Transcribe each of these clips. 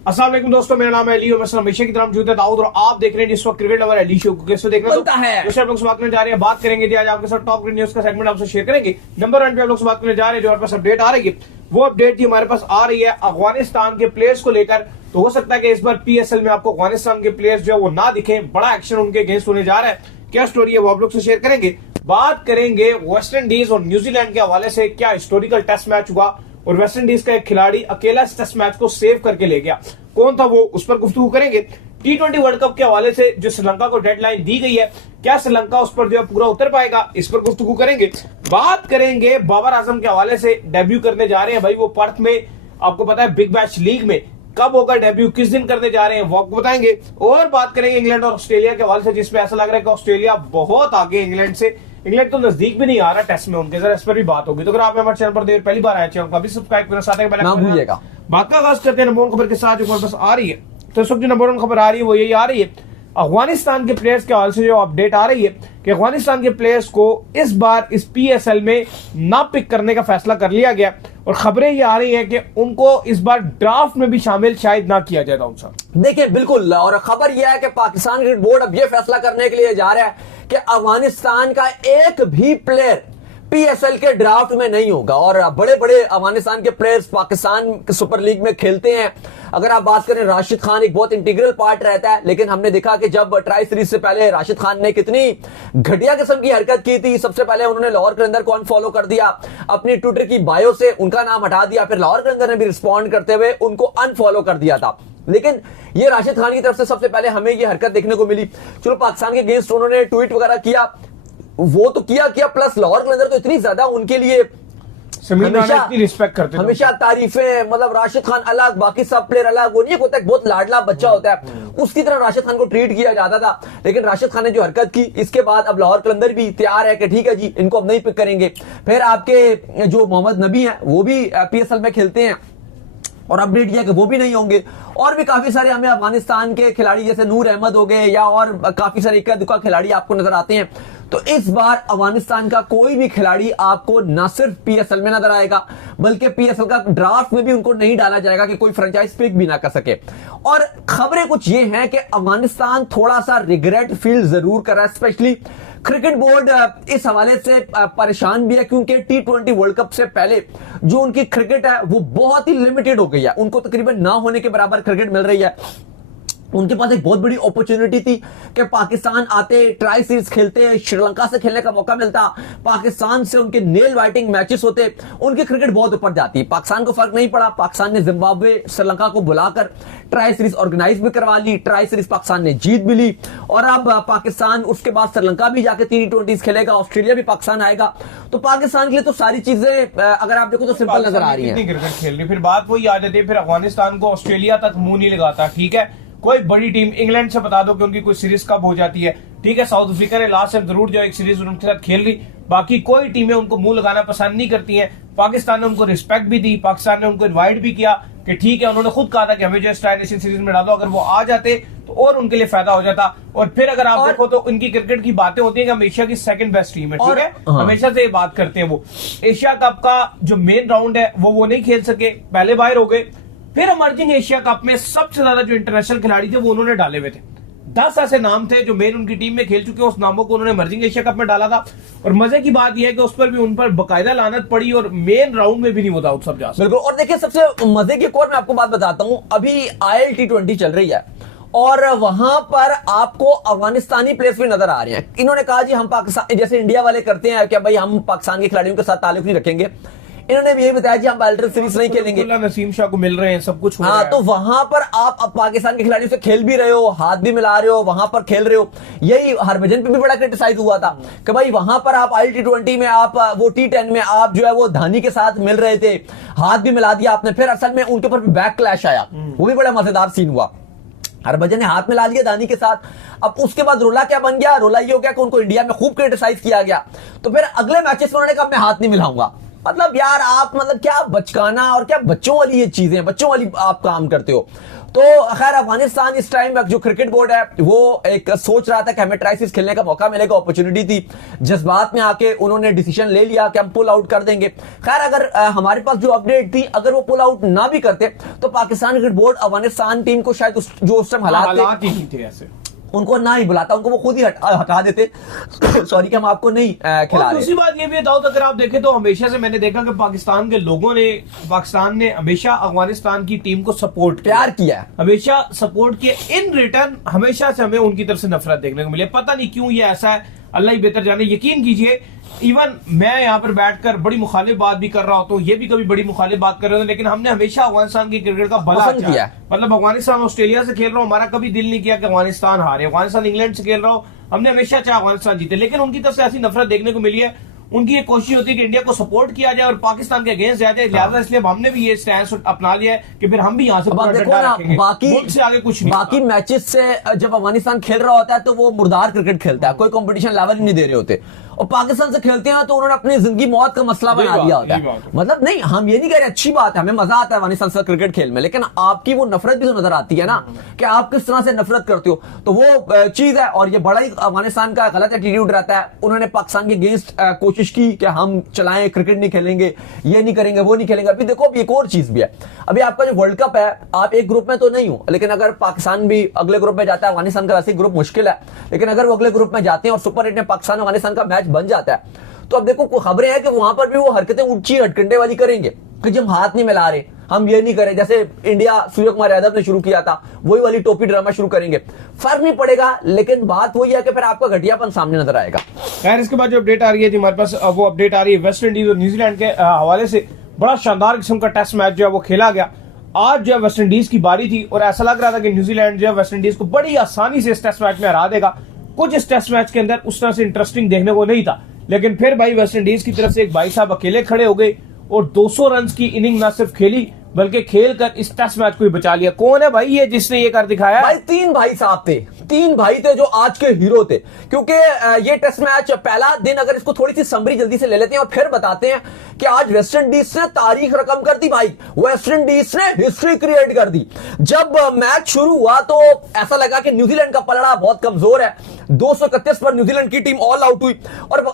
अस्सलाम वालेकुम दोस्तों, मेरा नाम है अली और मैं हमेशा की तरह मौजूद है दाऊद और आप देख रहे हैं जिस वक्त क्रिकेट लवर अली शो को कैसे देखना बनता है। तो लोग से बात करने जा रहे हैं, बात करेंगे जी आज आपके साथ टॉप क्रिकेट न्यूज का सेगमेंट आपसे शेयर करेंगे। नंबर 1 पे आप लोग से बात करने जा रहे हैं, जो हमारे पास अपडेट आ रही है वो अपडेट थी हमारे पास आ रही है अफगानिस्तान के प्लेयर्स को लेकर। तो हो सकता है कि इस बार पीएसएल में आपको अफगानिस्तान के प्लेयर्स जो है वो ना दिखे, बड़ा एक्शन उनके अगेंस्ट होने जा रहा है। क्या स्टोरी है वो आप लोग से शेयर करेंगे। बात करेंगे वेस्ट इंडीज और न्यूजीलैंड के हवाले से, क्या हिस्टोरिकल टेस्ट मैच हुआ और वेस्ट इंडीज का एक खिलाड़ी अकेला इस टेस्ट मैच को सेव करके ले गया, कौन था वो, उस पर गुफ्तगू करेंगे। टी20 वर्ल्ड कप के हवाले से जो श्रीलंका को डेडलाइन दी गई है, क्या श्रीलंका उस पर जो है पूरा उतर पाएगा, इस पर गुफ्तगू करेंगे। बात करेंगे बाबर आजम के हवाले से, डेब्यू करने जा रहे हैं भाई वो पर्थ में, आपको पता है बिग बैश लीग में कब होगा डेब्यू, किस दिन करने जा रहे हैं वो आपको बताएंगे। और बात करेंगे इंग्लैंड और ऑस्ट्रेलिया के हवाले से, जिसमें ऐसा लग रहा है कि ऑस्ट्रेलिया बहुत आगे इंग्लैंड से, इंग्लैंड तो नजदीक भी नहीं आ रहा टेस्ट में उनके, जरा इस पर भी बात होगी। तो अगर आप हमारे चैनल पर देर पहली बार आए चैनल को अभी सब्सक्राइब करना, साथ ना भूलिएगा। बात का आगाज करते हैं नंबर 1 खबर के साथ जो हमारे पास आ रही है। तो इस वक्त जो नंबर 1 खबर आ रही है वो यही आ रही है, अफगानिस्तान के प्लेयर्स के हवाले से जो अपडेट आ रही है कि अफगानिस्तान के प्लेयर्स को इस बार इस पीएसएल में ना पिक करने का फैसला कर लिया गया और खबरें ये आ रही हैं कि उनको इस बार ड्राफ्ट में भी शामिल शायद ना किया जाएगा उनसे। देखिए बिल्कुल, और खबर यह है कि पाकिस्तान क्रिकेट बोर्ड अब यह फैसला करने के लिए जा रहा है कि अफगानिस्तान का एक भी प्लेयर पीएसएल के ड्राफ्ट में नहीं होगा। और बड़े बड़े अफगानिस्तान के प्लेयर्स पाकिस्तान के सुपर लीग में खेलते हैं। अगर आप बात करें, राशिद खान एक बहुत इंटीग्रल पार्ट रहता है, लेकिन हमने देखा कि जब ट्राई सीरीज से पहले राशिद खान ने कितनी घटिया किस्म की हरकत की थी। सबसे पहले उन्होंने लाहौर कलंदर को अनफॉलो कर दिया, अपनी ट्विटर की बायो से उनका नाम हटा दिया, फिर लाहौर कलंदर ने भी रिस्पॉन्ड करते हुए उनको अनफॉलो कर दिया था। लेकिन ये राशिद खान की तरफ से सबसे पहले हमें ये हरकत देखने को मिली। चलो पाकिस्तान के अगेंस्ट उन्होंने ट्वीट वगैरह किया, वो तो किया प्लस लाहौर कलंदर तो इतनी ज्यादा उनके लिए हमेशा रिस्पेक्ट करते, हमेशा तारीफें, मतलब राशिद खान अलग, बाकी सब प्लेयर अलग। वो नहीं होता है बहुत लाडला बच्चा होता है, उसकी तरह राशिद खान को ट्रीट किया जाता था। लेकिन राशिद खान ने जो हरकत की, इसके बाद अब लाहौर कलंदर भी तैयार है कि ठीक है जी, इनको अब नहीं पिक करेंगे। फिर आपके जो मोहम्मद नबी हैं वो भी पीएसएल में खेलते हैं और अपडेट किया कि वो भी नहीं होंगे। और भी काफी सारे हमें अफगानिस्तान के खिलाड़ी जैसे नूर अहमद हो गए या और काफी सारे इक्का दुक्का खिलाड़ी आपको नजर आते हैं। तो इस बार अफगानिस्तान का कोई भी खिलाड़ी आपको ना सिर्फ पीएसएल में नजर आएगा, बल्कि पीएसएल का ड्राफ्ट में भी उनको नहीं डाला जाएगा कि कोई फ्रेंचाइज पिक भी ना कर सके। और खबरें कुछ ये हैं कि अफगानिस्तान थोड़ा सा रिग्रेट फील जरूर कर रहा है, स्पेशली क्रिकेट बोर्ड इस हवाले से परेशान भी है, क्योंकि टी20 वर्ल्ड कप से पहले जो उनकी क्रिकेट है वो बहुत ही लिमिटेड हो गई है। उनको तकरीबन ना होने के बराबर क्रिकेट मिल रही है। उनके पास एक बहुत बड़ी अपॉर्चुनिटी थी कि पाकिस्तान आते, ट्राई सीरीज खेलते, श्रीलंका से खेलने का मौका मिलता, पाकिस्तान से उनके नेल बाइटिंग मैचेस होते, उनकी क्रिकेट बहुत ऊपर जाती। पाकिस्तान को फर्क नहीं पड़ा, पाकिस्तान ने जिम्बाब्वे, श्रीलंका को बुलाकर ट्राई सीरीज ऑर्गेनाइज भी करवा ली, ट्राई सीरीज पाकिस्तान ने जीत भी ली। और अब पाकिस्तान उसके बाद श्रीलंका भी जाके T20 खेलेगा, ऑस्ट्रेलिया भी पाकिस्तान आएगा। तो पाकिस्तान के लिए तो सारी चीजें अगर आप देखो तो सिंपल नजर आ रही है। क्रिकेट खेल रही, फिर बात वही आ जाती है, फिर अफगानिस्तान को ऑस्ट्रेलिया तक मुंह नहीं लगाता। ठीक है, कोई बड़ी टीम इंग्लैंड से बता दो कि उनकी कोई सीरीज कब हो जाती है। ठीक है, साउथ अफ्रीका ने लास्ट टाइम जरूर जो एक सीरीज उनके साथ खेल ली, बाकी कोई टीमें उनको मुंह लगाना पसंद नहीं करती हैं। पाकिस्तान ने उनको रिस्पेक्ट भी दी, पाकिस्तान ने उनको इनवाइट भी किया कि ठीक है, उन्होंने खुद कहा था कि हमें जो स्टार नेशन सीरीज में डालो, अगर वो आ जाते तो और उनके लिए फायदा हो जाता। और फिर अगर आप देखो तो इनकी क्रिकेट की बातें होती है कि हम एशिया की सेकंड बेस्ट टीम है। ठीक है, हमेशा से ये बात करते हैं। वो एशिया कप का जो मेन राउंड है वो नहीं खेल सके, पहले बाहर हो गए। फिर इमर्जिंग एशिया कप में सबसे ज्यादा जो इंटरनेशनल खिलाड़ी थे वो उन्होंने डाले हुए थे, 10 ऐसे नाम थे जो मेन उनकी टीम में खेल चुके, उस नामों को उन्होंने इमर्जिंग एशिया कप में डाला था। और मजे की बात यह है कि उस पर भी उन पर बकायदा लानत पड़ी और मेन राउंड में भी नहीं होता सब जा। बिल्कुल, और देखिए सबसे मजे की एक और मैं आपको बात बताता हूं, अभी आईएल T20 चल रही है और वहां पर आपको अफगानिस्तानी प्लेयर्स भी नजर आ रहे हैं। इन्होंने कहा जी हम पाकिस्तान जैसे इंडिया वाले करते हैं क्या भाई, हम पाकिस्तान के खिलाड़ियों के साथ ताल्लुक नहीं रखेंगे। इन्होंने भी यही बताया कि हम बायोलटर सीरीज नहीं खेलेंगे, नसीम शाह को मिल रहे हैं, सब कुछ। हाँ, तो वहां पर आप पाकिस्तान के खिलाड़ियों से खेल भी रहे हो, हाथ भी मिला रहे हो, वहां पर खेल रहे हो। यही हरभजन पे भी बड़ा क्रिटिसाइज हुआ था कि भाई वहां पर आप आईएल T20 में, आप वो T10 में आप जो है वो धानी के साथ मिल रहे थे, हाथ भी मिला दिया आपने, फिर असल में उनके ऊपर बैक क्लैश आया, वो भी बड़ा मजेदार सीन हुआ। हरभजन ने हाथ मिला लिया दानी के साथ। अब उसके बाद रोला क्या बन गया, रोला ये हो गया कि उनको इंडिया में खूब क्रिटिसाइज किया गया। तो फिर अगले मैचेस में उन्होंने कहा मैं हाथ नहीं मिलाऊंगा, मतलब यार आप मतलब क्या बचकाना और क्या बच्चों वाली ये चीजें, बच्चों वाली आप काम करते हो। तो खैर अफगानिस्तान इस टाइम जो क्रिकेट बोर्ड है वो एक सोच रहा था कि हमें ट्राई सीरीज खेलने का मौका मिलेगा, अपॉर्चुनिटी थी, जज्बात में आके उन्होंने डिसीजन ले लिया कि हम पुल आउट कर देंगे। खैर अगर हमारे पास जो अपडेट थी, अगर वो पुल आउट ना भी करते तो Pakistan cricket board Afghanistan team को शायद जो उस टाइम हालात ही थे ऐसे, उनको ना ही बुलाता, उनको वो खुद ही हटा देते सॉरी कि हम आपको नहीं खिला रहे। दूसरी बात ये भी है दाऊद, अगर आप देखें तो हमेशा से मैंने देखा कि पाकिस्तान के लोगों ने, पाकिस्तान ने हमेशा अफगानिस्तान की टीम को सपोर्ट प्यार किया, हमेशा सपोर्ट किया। इन रिटर्न हमेशा से हमें उनकी तरफ से नफरत देखने को मिली, पता नहीं क्यों ये ऐसा है, अल्लाह ही बेहतर जाने। यकीन कीजिए इवन मैं यहाँ पर बैठकर बड़ी मुखालिफ बात भी कर रहा होता हूँ, ये भी कभी बड़ी मुखालिफ बात कर रहे होते, लेकिन हमने हमेशा अफगानिस्तान की क्रिकेट का भला किया। मतलब अफगानिस्तान ऑस्ट्रेलिया से खेल रहा हूँ, हमारा कभी दिल नहीं किया कि अफगानिस्तान हारे। अफगानिस्तान इंग्लैंड से खेल रहा हूँ, हमने हमेशा चाहे अफगानिस्तान जीते, लेकिन उनकी तरफ से ऐसी नफरत देखने को मिली है। उनकी ये कोशिश होती है कि इंडिया को सपोर्ट किया जाए और पाकिस्तान के अगेंस्ट जाया जाए, लिहाजा इसलिए हमने भी ये स्टैंड अपना लिया है कि फिर हम भी यहाँ से बाकी आगे कुछ नहीं। बाकी मैचेस से जब अफगानिस्तान खेल रहा होता है तो वो मुर्दार क्रिकेट खेलता है, कोई कंपटीशन लेवल ही नहीं दे रहे होते, और पाकिस्तान से खेलते हैं तो उन्होंने अपनी जिंदगी मौत का मसला बना दिया होता है। मतलब नहीं, हम ये नहीं कह रहे, अच्छी बात है, हमें मजा आता है अफगानिस्तान से क्रिकेट खेल में, लेकिन आपकी वो नफरत भी तो नजर आती है ना कि आप किस तरह से नफरत करते हो, तो वो चीज है। और ये बड़ा ही अफगानिस्तान का गलत एटीट्यूड रहता है। उन्होंने पाकिस्तान के अगेंस्ट कोशिश की कि हम चलाएं, क्रिकेट नहीं खेलेंगे, ये नहीं करेंगे, वो नहीं खेलेंगे। अभी देखो अभी एक और चीज भी है, अभी आपका जो वर्ल्ड कप है, आप एक ग्रुप में तो नहीं हो, लेकिन अगर पाकिस्तान भी अगले ग्रुप में जाता है, अफगानिस्तान का वैसे ग्रुप मुश्किल है, लेकिन अगर वो अगले ग्रुप में जाते हैं और सुपर 8 में पाकिस्तान अफगानिस्तान का मैच बन जाता है, तो अब देखो खबरें हैं कि वहां पर भी वो हरकतें ऊंची हटकंडे वाली करेंगे कि जब हाथ नहीं मिला रहे, हम ये नहीं करें, जैसे इंडिया सूर्य कुमार यादव ने शुरू किया था, वही वाली टोपी ड्रामा शुरू करेंगे। फर्क नहीं पड़ेगा, लेकिन बात वही है कि फिर आपका घटियापन सामने नजर आएगा। खैर इसके बाद जो अपडेट आ रही है हमारे पास, वो अपडेट आ रही है वेस्ट इंडीज और न्यूजीलैंड के हवाले से। बड़ा शानदार किस्म का टेस्ट मैच जो है वो खेला गया। आज जो है वेस्ट इंडीज की बारी थी और ऐसा लग रहा था कि न्यूजीलैंड जो है वेस्ट इंडीज को बड़ी आसानी से इस टेस्ट मैच में हरा देगा। कुछ इस टेस्ट मैच के अंदर उस तरह से इंटरेस्टिंग देखने को नहीं था, लेकिन फिर भाई वेस्ट इंडीज की तरफ से एक भाई साहब अकेले खड़े हो गए और 200 रन की इनिंग न सिर्फ खेली बल्कि खेलकर इस टेस्ट मैच को ही बचा लिया। कौन है भाई ये जिसने ये कर दिखाया? भाई तीन भाई साहब थे, तीन भाई थे जो आज के हीरो थे, क्योंकि ये टेस्ट मैच पहला दिन, अगर इसको थोड़ी सी समरी जल्दी से ले लेते हैं और फिर बताते हैं कि आज वेस्ट इंडीज ने तारीख रकम कर दी भाई, वेस्ट इंडीज ने हिस्ट्री क्रिएट कर दी। जब मैच शुरू हुआ तो ऐसा लगा कि न्यूजीलैंड का पलड़ा बहुत कमजोर है, 231 पर न्यूजीलैंड की टीम ऑल आउट हुई और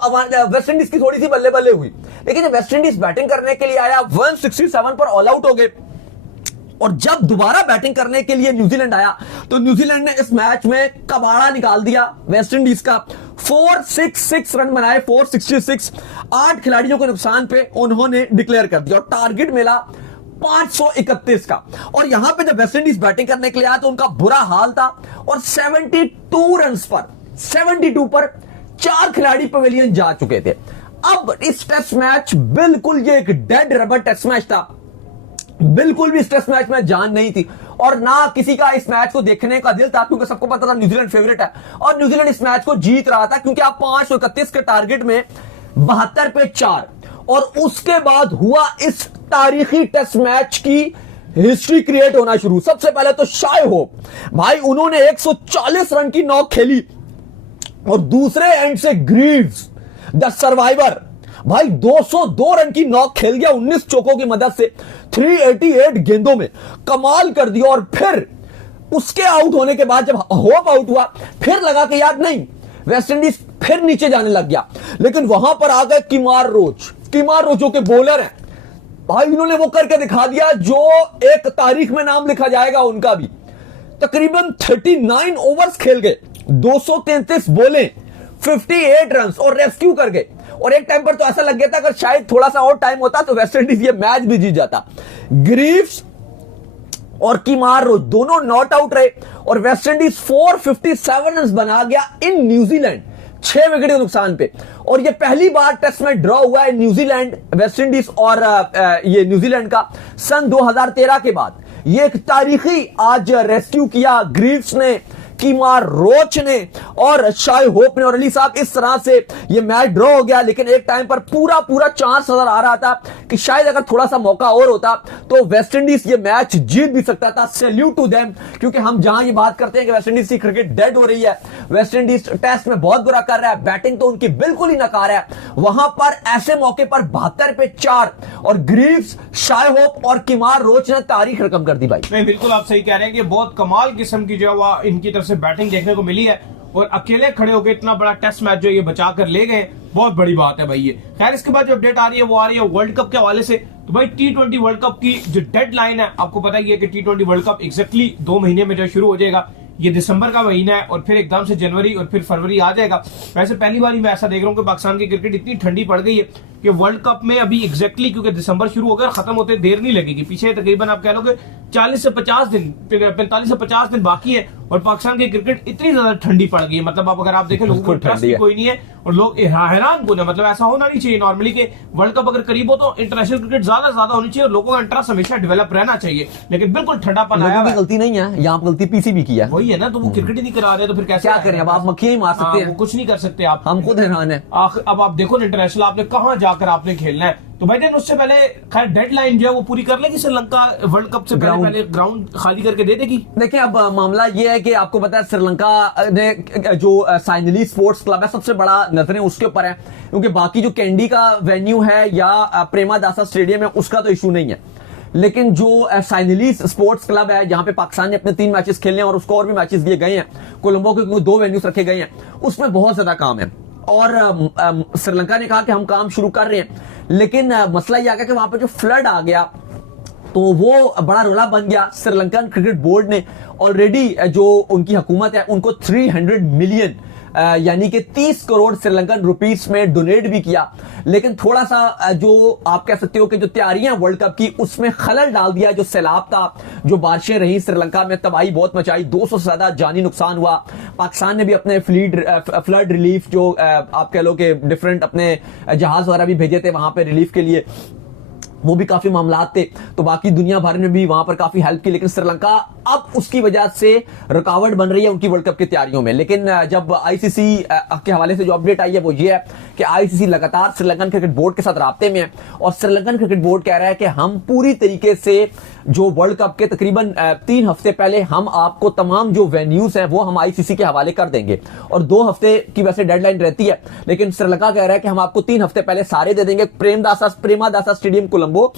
वेस्ट इंडीज की थोड़ी सी बल्ले बल्ले हुई, लेकिन जब वेस्ट इंडीज बैटिंग करने के लिए आया 167 पर ऑल आउट हो गए, और जब दोबारा बैटिंग करने के लिए न्यूजीलैंड आया तो न्यूजीलैंड ने इस मैच में कबाड़ा निकाल दिया वेस्ट इंडीज का। 466 रन बनाए, 466, 8 खिलाड़ियों के नुकसान पे उन्होंने डिक्लेयर कर दिया और टारगेट मिला 531 का। और यहां पे जब वेस्ट इंडीज बैटिंग करने के लिए आया तो उनका बुरा हाल था और 72 रन पर 72 पर 4 खिलाड़ी पवेलियन जा चुके थे। अब इस टेस्ट मैच बिल्कुल ये एक डेड रबर टेस्ट मैच था, बिल्कुल भी इस टेस्ट मैच में जान नहीं थी और ना किसी का इस मैच को देखने का दिल था, क्योंकि सबको पता था न्यूजीलैंड फेवरेट है और न्यूजीलैंड इस मैच को जीत रहा था, क्योंकि आप 531 के टारगेट में 72 पे 4, और उसके बाद हुआ इस तारीखी टेस्ट मैच की हिस्ट्री क्रिएट होना शुरू। सबसे पहले तो शाय होप भाई, उन्होंने 140 रन की नॉक खेली और दूसरे एंड से ग्रीव्स द सर्वाइवर भाई 202 रन की नॉक खेल गया 19 चौकों की मदद से 388 गेंदों में, कमाल कर दिया। और फिर उसके आउट होने के बाद जब होप आउट हुआ, फिर लगा कि यार नहीं, वेस्ट इंडीज फिर नीचे जाने लग गया, लेकिन वहां पर आ गए किमार रोच जो के बॉलर हैं भाई, उन्होंने वो करके दिखा दिया जो एक तारीख में नाम लिखा जाएगा उनका भी। तकरीबन 39 ओवर्स खेल गए, 233 बोले, 58 रन और रेस्क्यू कर गए। और एक टाइम पर तो ऐसा लग गया था अगर शायद थोड़ा सा और टाइम होता तो वेस्ट इंडीज ये मैच भी जीत जाता। ग्रीव्स और किमार रोज दोनों नॉट आउट रहे और वेस्ट इंडीज 457 रन बना गया इन न्यूजीलैंड 6 विकेट के नुकसान पे। और ये पहली बार टेस्ट में ड्रॉ हुआ है न्यूजीलैंड, वेस्ट इंडीज और ये न्यूजीलैंड का सन 2013 के बाद। ये एक तारीखी आज रेस्क्यू किया ग्रीव्स ने, कीमार रोच ने और शाहिद होप ने। और अली साहब इस तरह से ये मैच ड्रॉ हो गया, लेकिन एक टाइम पर पूरा पूरा चांस नजर आ रहा था कि शायद अगर थोड़ा सा मौका और होता तो वेस्ट इंडीज ये मैच जीत भी सकता था। सैल्यूट टू देम, क्योंकि हम जहां ये बात करते हैं कि वेस्ट इंडीज की क्रिकेट डेड हो रही है, वेस्ट इंडीज टेस्ट में बहुत बुरा कर रहा है, बैटिंग तो उनकी बिल्कुल ही नकार है, वहां पर ऐसे मौके पर 72 पे 4 और ग्रीव्स, शाहिद होप और कीमार रोच ने तारीख रकम कर दी भाई। नहीं, बिल्कुल आप सही कह रहे हैं कि बहुत कमाल किस्म की जो है इनकी तरफ से बैटिंग देखने को मिली है और अकेले खड़े होकर इतना बड़ा टेस्ट मैच जो ये बचा कर ले गए, बहुत बड़ी बात है भाई ये। खैर, इसके बाद जो अपडेट आ रही है वो आ रही है वर्ल्ड कप के हवाले से। तो भाई T20 वर्ल्ड कप की जो डेडलाइन है, आपको पता ही है कि T20 वर्ल्ड कप एग्जैक्टली 2 महीने में जो शुरू हो जाएगा, ये दिसंबर का महीना है और फिर एकदम से जनवरी और फिर फरवरी आ जाएगा। वैसे पहली बार ही मैं ऐसा देख रहा हूँ कि पाकिस्तान की क्रिकेट इतनी ठंडी पड़ गई है कि वर्ल्ड कप में अभी एग्जैक्टली, क्योंकि दिसंबर शुरू होकर खत्म होते देर नहीं लगेगी, पीछे तकरीबन आप कह लो कि 40 से 50 दिन 45 से 50 दिन बाकी है और पाकिस्तान की क्रिकेट इतनी ज्यादा ठंडी पड़ गई है। मतलब आप अगर आप देखें, लोगों को इंटरेस्ट भी कोई नहीं है और लोग हैरान कौन है। मतलब ऐसा होना नहीं चाहिए नॉर्मली कि वर्ल्ड कप अगर करीब हो तो इंटरनेशनल क्रिकेट ज्यादा होनी चाहिए और लोगों का इंटरेस्ट हमेशा डेवलप रहना चाहिए, लेकिन बिल्कुल ठंडापन आया है। गलती नहीं है, यहाँ पर गलती पीसीबी की है, वही है ना, तो वो क्रिकेट ही नहीं करा रहे तो फिर कैसे क्या करें। अब आप मक्खियां ही मार सकते हैं, कुछ नहीं कर सकते आप, हम खुद हैरान है। अब आप देखो इंटरनेशनल आपने कहां जाकर आपने खेलना है। तो भाई उससे पहले खैर डेडलाइन जो है वो पूरी कर लेगी श्रीलंका, वर्ल्ड कप से पहले ग्राउंड खाली करके दे देगी। देखिए, अब मामला ये है कि आपको पता है श्रीलंका ने जो साइनली स्पोर्ट्स क्लब है, सबसे बड़ा नजरें उसके ऊपर है, क्योंकि बाकी जो कैंडी का वेन्यू है या प्रेमादासा स्टेडियम है उसका तो इशू नहीं है, लेकिन जो साइनली स्पोर्ट्स क्लब है जहां पे पाकिस्तान ने अपने 3 मैचेस खेलने हैं और उसको और भी मैचेस दिए गए हैं, कोलंबो के 2 वेन्यूज रखे गए हैं, उसमें बहुत ज्यादा काम है। और श्रीलंका ने कहा कि हम काम शुरू कर रहे हैं, लेकिन मसला यह आ गया कि वहां पर जो फ्लड आ गया तो वो बड़ा रोला बन गया। श्रीलंकन क्रिकेट बोर्ड ने ऑलरेडी जो उनकी हुकूमत है उनको 300 मिलियन यानी कि 30 करोड़ श्रीलंकन रुपीस में डोनेट भी किया, लेकिन थोड़ा सा जो आप कह सकते हो कि जो तैयारियां वर्ल्ड कप की उसमें खलल डाल दिया। जो सैलाब था, जो बारिशें रही श्रीलंका में, तबाही बहुत मचाई, 200 से ज्यादा जानी नुकसान हुआ। पाकिस्तान ने भी अपने फ्लड रिलीफ जो आप कह लो कि डिफरेंट अपने जहाज वगैरह भी भेजे थे वहां पे रिलीफ के लिए, वो भी काफी मामलात थे, तो बाकी दुनिया भर ने भी वहां पर काफी हेल्प की, लेकिन श्रीलंका अब उसकी वजह से रुकावट बन रही है उनकी वर्ल्ड कप की तैयारियों में। लेकिन जब आईसीसी के हवाले से जो अपडेट आई है वो ये है कि आईसीसी लगातार श्रीलंकन क्रिकेट बोर्ड के साथ राब्ते में है और श्रीलंकन क्रिकेट बोर्ड कह रहा है कि हम पूरी तरीके से जो वर्ल्ड कप के तकरीबन 3 हफ्ते पहले हम आपको तमाम जो वेन्यूज हैं वो हम आईसीसी के हवाले कर देंगे, और 2 हफ्ते की वैसे डेडलाइन रहती है, लेकिन श्रीलंका कह रहा है कि हम आपको 3 हफ्ते पहले सारे दे देंगे। प्रेमादासा स्टेडियम कोलंबो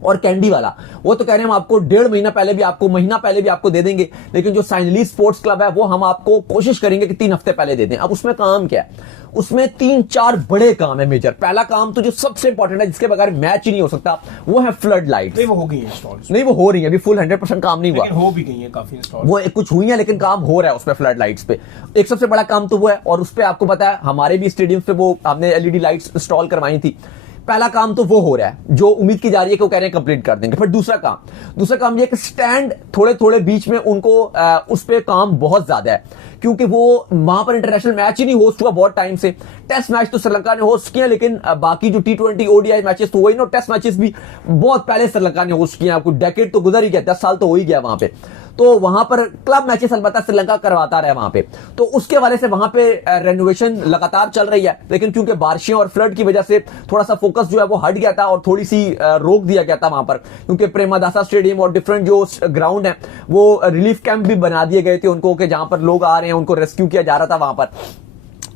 और कैंडी वाला वो तो कह रहे हैं हम आपको 1.5 महीना पहले भी आपको, महीना पहले भी आपको दे देंगे, लेकिन जो साइनली स्पोर्ट्स क्लब है वो हम आपको कोशिश करेंगे कि 3 हफ्ते पहले दे दें। अब उसमें काम क्या है? उसमें 3-4 बड़े काम है मेजर। पहला काम तो जो सबसे इंपॉर्टेंट है, जिसके बगैर मैच ही नहीं हो सकता, वो है फ्लड लाइट। नहीं, वो हो गई है इंस्टॉल, नहीं वो हो रही है, अभी फुल 100% काम नहीं हुआ, लेकिन हो भी गई है काफी इंस्टॉल, वो कुछ हुई है लेकिन काम हो रहा है उसमें फ्लड लाइट्स पे। एक सबसे बड़ा काम तो वो है, और उस पे आपको पता है हमारे भी स्टेडियम पे वो हमने एलईडी लाइट्स इंस्टॉल करवाई थी। पहला काम तो वो हो रहा है, जो उम्मीद की जा रही है कि वो कह रहे हैं कंप्लीट कर देंगे। फिर दूसरा काम ये कि स्टैंड थोड़े थोड़े बीच में उनको उस पे काम बहुत ज्यादा है, क्योंकि वो वहां पर इंटरनेशनल मैच ही नहीं होस्ट हुआ बहुत टाइम से। टेस्ट मैच तो श्रीलंका ने होस्ट किया, लेकिन बाकी जो T20 ODI मैचेस तो वही ना, टेस्ट मैचेस भी बहुत पहले श्रीलंका ने होस्ट किया। आपको डेकेड तो गुजर ही गया, 10 साल तो हो ही गया वहां पे। तो वहां पर क्लब मैचेस अलबत्ता श्रीलंका करवाता रहा वहां पे, तो उसके हवाले से वहां पे रेनोवेशन लगातार चल रही है, लेकिन क्योंकि बारिशें और फ्लड की वजह से थोड़ा सा फोकस जो है वो हट गया था और थोड़ी सी रोक दिया गया था वहां पर, क्योंकि प्रेमादासा स्टेडियम और डिफरेंट जो ग्राउंड है वो रिलीफ कैंप भी बना दिए गए थे उनको, कि जहां पर लोग आ रहे हैं उनको रेस्क्यू किया जा रहा था वहां पर,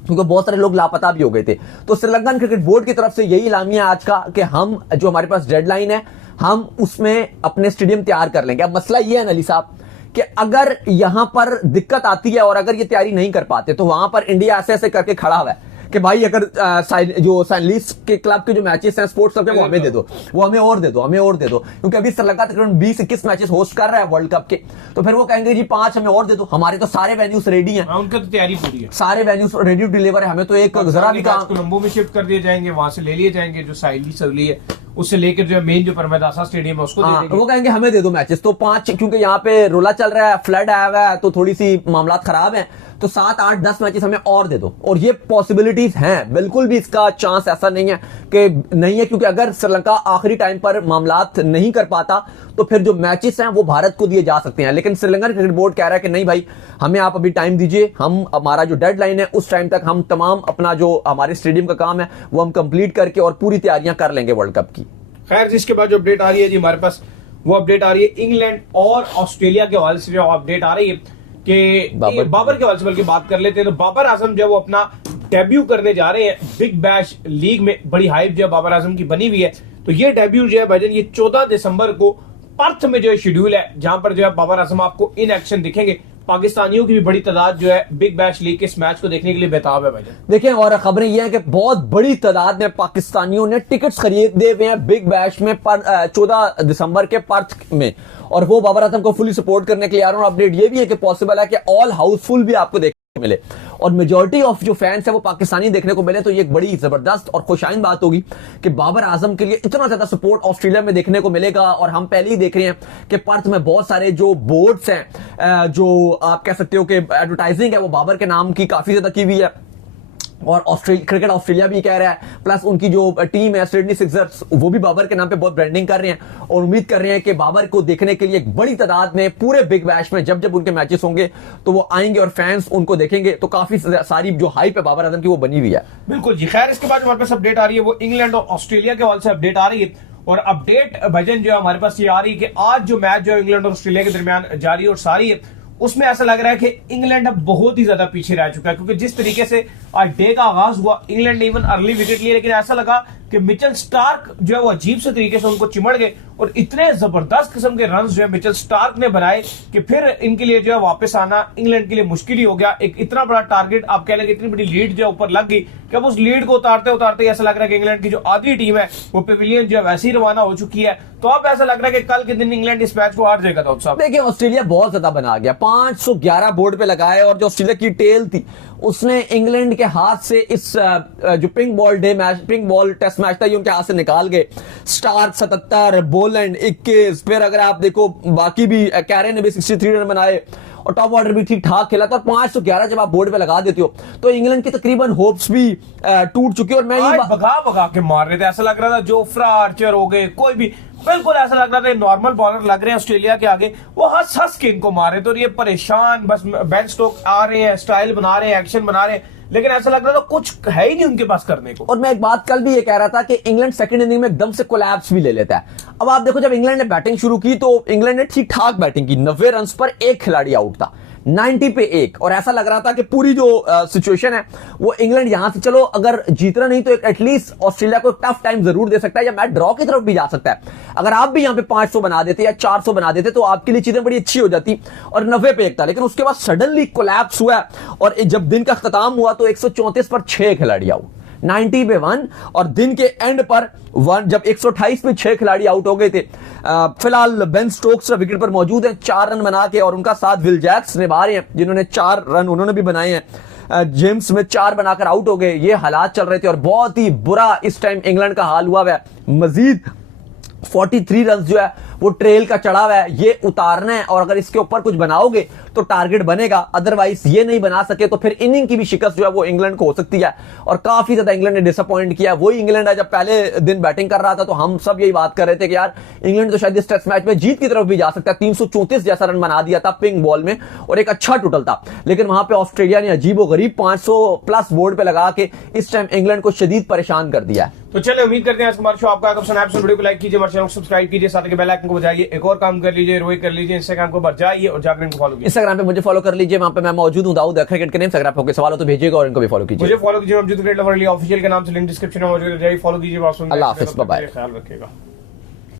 क्योंकि बहुत सारे लोग लापता भी हो गए थे। तो श्रीलंकन क्रिकेट बोर्ड की तरफ से यही इलामिया आज का कि हम जो हमारे पास डेडलाइन है हम उसमें अपने स्टेडियम तैयार कर लेंगे। अब मसला यह है अली साहब कि अगर यहां पर दिक्कत आती है और अगर ये तैयारी नहीं कर पाते, तो वहां पर इंडिया ऐसे ऐसे करके खड़ा हुआ है कि भाई अगर जो साइनलीस के क्लब के जो मैचेस हैं स्पोर्ट्स क्लब के, वो हमें दे दो, वो हमें और दे दो, क्योंकि अभी श्रीलंका तकरीबन 20-21 मैचेस होस्ट कर रहा है वर्ल्ड कप के, तो फिर वो कहेंगे जी 5 हमें और दे दो। हमारे तो सारे वेन्यूज रेडी हैं, उनकी तो तैयारी पूरी है, सारे वेन्यूज रेडी टू डिलीवर है, हमें तो एक जरा भी काम कोलंबो में शिफ्ट कर दिए जाएंगे, वहां से ले लिए जाएंगे, जो साइली सवली है उससे लेकर जो मेन जो प्रेमादासा स्टेडियम है उसको दे देंगे। वो कहेंगे हमें दे दो मैचेस, तो 5, क्योंकि यहाँ पे रोला चल रहा है, फ्लड आया हुआ है, तो थोड़ी सी मामला खराब है, तो 7, 8, 10 मैचेस हमें और दे दो, और ये पॉसिबिलिटीज हैं, बिल्कुल भी इसका चांस ऐसा नहीं है कि नहीं है, क्योंकि अगर श्रीलंका आखिरी टाइम पर मामलात नहीं कर पाता तो फिर जो मैचेस हैं वो भारत को दिए जा सकते हैं। लेकिन श्रीलंका क्रिकेट बोर्ड कह रहा है कि नहीं भाई, हमें आप अभी टाइम दीजिए, हम हमारा जो डेडलाइन है उस टाइम तक हम तमाम अपना जो हमारे स्टेडियम का काम है वो हम कंप्लीट करके और पूरी तैयारियां कर लेंगे वर्ल्ड कप की। खैर, जिसके बाद जो अपडेट आ रही है जी हमारे पास, वो अपडेट आ रही है इंग्लैंड और ऑस्ट्रेलिया के हवाले से जो अपडेट आ रही है कि बाबर के हवाले से बल्कि बात कर लेते हैं। तो बाबर आजम जो वो अपना डेब्यू करने जा रहे हैं बिग बैश लीग में, बड़ी हाइप जो है बाबर आजम की बनी हुई है। तो ये डेब्यू जो है भाईजान ये 14 दिसंबर को पर्थ में जो शेड्यूल है, जहां पर जो है बाबर आजम आपको इन एक्शन दिखेंगे। पाकिस्तानियों की भी बड़ी तादाद जो है बिग बैश लीग के इस मैच को देखने के लिए बेताब है भाईजान। देखिए, और खबरें ये हैं कि बहुत बड़ी तादाद में पाकिस्तानियों ने टिकट्स खरीदे हुए हैं बिग बैश में 14 दिसंबर के पर्थ में, और वो बाबर आजम को फुली सपोर्ट करने के लिए आ रहे हैं। अपडेट ये भी है कि पॉसिबल है कि ऑल हाउसफुल भी आपको देखने को मिले और मेजॉरिटी ऑफ जो फैंस है वो पाकिस्तानी देखने को मिले। तो ये एक बड़ी जबरदस्त और खुशाइन बात होगी कि बाबर आजम के लिए इतना ज्यादा सपोर्ट ऑस्ट्रेलिया में देखने को मिलेगा। और हम पहले ही देख रहे हैं कि पर्थ में बहुत सारे जो बोर्ड्स हैं, जो आप कह सकते हो कि एडवर्टाइजिंग है वो बाबर के नाम की काफी ज्यादा की हुई है, और क्रिकेट ऑस्ट्रेलिया भी कह रहा है, प्लस उनकी जो टीम है सिडनी सिक्सर्स वो भी बाबर के नाम पे बहुत ब्रांडिंग कर रहे हैं और उम्मीद कर रहे हैं कि बाबर को देखने के लिए एक बड़ी तादाद में पूरे बिग बैश में जब जब उनके मैचेस होंगे तो वो आएंगे और फैंस उनको देखेंगे। तो काफी सारी जो हाइप है बाबर आजम की वो बनी हुई है। बिल्कुल जी। खैर, इसके बाद हमारे पास अपडेट आ रही है वो इंग्लैंड और ऑस्ट्रेलिया के हवाले से अपडेट आ रही है। और अपडेट भजन जो है हमारे पास ये आ रही है कि आज जो मैच जो इंग्लैंड और ऑस्ट्रेलिया के दरमियान जारी और सारी है, उसमें ऐसा लग रहा है कि इंग्लैंड अब बहुत ही ज्यादा पीछे रह चुका है, क्योंकि जिस तरीके से आज डे का आगाज हुआ इंग्लैंड ने इवन अर्ली विकेट लिए, लेकिन ऐसा लगा कि मिचेल स्टार्क जो है वो अजीब से तरीके से उनको चिमड़ गए और इतने जबरदस्त किस्म के रन्स जो है मिचेल स्टार्क ने बनाए कि फिर इनके लिए जो है वापस आना इंग्लैंड के लिए मुश्किल ही हो गया। एक इतना बड़ा टारगेट आप कह लेंगे, इतनी बड़ी लीड जो ऊपर लग गई कि अब उस लीड को उतारते उतारते ऐसा लग रहा है कि इंग्लैंड की जो आधी टीम है वो पेविलियन जो है वैसे ही रवाना हो चुकी है। तो अब ऐसा लग रहा है कि कल के दिन इंग्लैंड इस मैच को हार जाएगा। दाऊद साहब, देखिए ऑस्ट्रेलिया बहुत ज्यादा बना गया, 511 बोर्ड पे लगाए, और जो ऑस्ट्रेलिया की टेल थी उसने इंग्लैंड के हाथ से इस जो पिंक बॉल टेस्ट मैच था ये उनके हाथ से निकाल गए। स्टार्क 77, बोलैंड 21, फिर अगर आप देखो बाकी भी कैरे ने भी 63 रन बनाए और टॉप ऑर्डर भी ठीक ठाक खेला था। और 511 जब आप बोर्ड पे लगा देते हो तो इंग्लैंड की तकरीबन होप्स भी टूट चुकी है। और मैं ये भगा के मार रहे थे, ऐसा लग रहा था जोफ्रा आर्चर हो गए, कोई भी बिल्कुल ऐसा लग रहा था नॉर्मल बॉलर लग रहे हैं ऑस्ट्रेलिया के आगे, वो हंस हंस के इनको मार रहे थे और ये परेशान, बस बेन स्टोक आ रहे हैं, स्टाइल बना रहे हैं, एक्शन बना रहे हैं, लेकिन ऐसा लग रहा था कुछ है ही नहीं उनके पास करने को। और मैं एक बात कल भी ये कह रहा था कि इंग्लैंड सेकंड इनिंग में एकदम से कोलैप्स भी ले लेता है। अब आप देखो, जब इंग्लैंड ने बैटिंग शुरू की तो इंग्लैंड ने ठीक ठाक बैटिंग की, 90 रन पर एक खिलाड़ी आउट था, 90 पे 1, और ऐसा लग रहा था कि पूरी जो सिचुएशन है वो इंग्लैंड यहां से चलो अगर जीतना नहीं तो एटलीस्ट ऑस्ट्रेलिया को टफ टाइम जरूर दे सकता है या मैच ड्रॉ की तरफ भी जा सकता है। अगर आप भी यहां पे 500 बना देते या 400 बना देते तो आपके लिए चीजें बड़ी अच्छी हो जाती, और 90 पे 1 था। लेकिन उसके बाद सडनली कोलैप्स हुआ और जब दिन का खत्म हुआ तो 134 पर 6 खिलाड़ी आउट, 90 पे 1, और दिन के एंड पर 1 जब 128 पे 6 खिलाड़ी आउट हो गए थे। फिलहाल बेन स्टोक्स विकेट पर मौजूद हैं 4 रन बना के, और उनका साथ विल जैक्स निभा रहे हैं जिन्होंने 4 रन उन्होंने भी बनाए हैं। जेम्स में 4 बनाकर आउट हो गए। ये हालात चल रहे थे और बहुत ही बुरा इस टाइम इंग्लैंड का हाल हुआ है। मजीद 43 रन जो है वो ट्रेल का चढ़ा हुआ है, ये उतारना है, और अगर इसके ऊपर कुछ बनाओगे तो टारगेट बनेगा, अदरवाइज ये नहीं बना सके तो फिर इनिंग की भी शिकस्त जो है वो इंग्लैंड को हो सकती है। और काफी ज्यादा इंग्लैंड ने डिसअपॉइंट किया। वही इंग्लैंड है जब पहले दिन बैटिंग कर रहा था तो हम सब यही बात कर रहे थे कि यार इंग्लैंड तो शायद इस टेस्ट मैच में जीत की तरफ भी जा सकता है। 334 जैसा रन बना दिया था पिंक बॉल में और एक अच्छा टोटल था, लेकिन वहां पे ऑस्ट्रेलिया ने अजीबोगरीब 500 प्लस बोर्ड पे लगा के इस टाइम इंग्लैंड को शदीद परेशान कर दिया है। तो चलिए, उम्मीद करते हैं आज हमारा शो आपका वीडियो को लाइक कीजिए, हमारे चैनल को सब्सक्राइब कीजिए, साथ ही बेल आइकन को बजाइए, एक और काम कर लीजिए, रोई कर लीजिए, इंस्टाग्राम को ऊपर जाइए और जाकर इनको फॉलो कीजिए। इंस्टाग्राम पे मुझे फॉलो कर लीजिए, वहां पे मैं मौजूद हूं, दाऊद क्रिकेट के नेम से। अगर आप कोई सवाल हो तो भेजिएगा और इनको भी फॉलो कीजिए। मुझे फॉलो कीजिए, अमजद क्रिकेट लवर ऑफिशियल के नाम से लिंक डिस्क्रिप्शन में मौजूद है, फॉलो कीजिए। अल्लाह हाफिज़, बाय बाय, ख्याल रखिएगा।